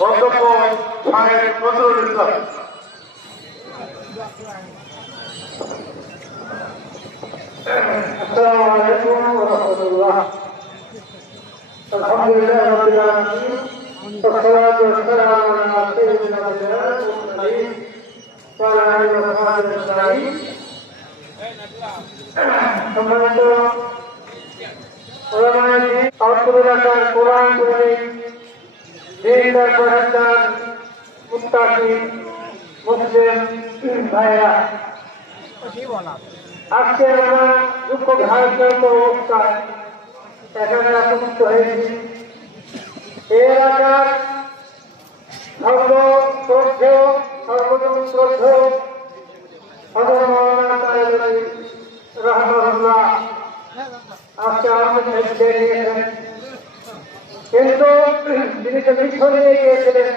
বক্তব্য সাহেব নজরুল ইসলাম। السلام عليكم ورحمة الله. الحمد لله رب العالمين والصلاة والسلام على سيدنا المرسلين وعلى آله وصحبه أجمعين. সম্মানিত ওলামায়ে দ্বীন, অত্র এলাকার কোরআন প্রেমিক, দিনদার পরহেজগার, মুত্তাকি মুসলিম ভাইরা, আজকে আমরা দুঃখ ভারাক্রান্ত অবস্থায় এখানে একত্রিত হয়েছি। এই এলাকার সর্বশ্রদ্ধেয় সর্বজন শ্রদ্ধেয় হযরত মাওলানা তায়েব রাহমাতুল্লাহ আজকে আমাদের নিয়েছেন, কিন্তু তিনি তো মিশরে গিয়েছিলেন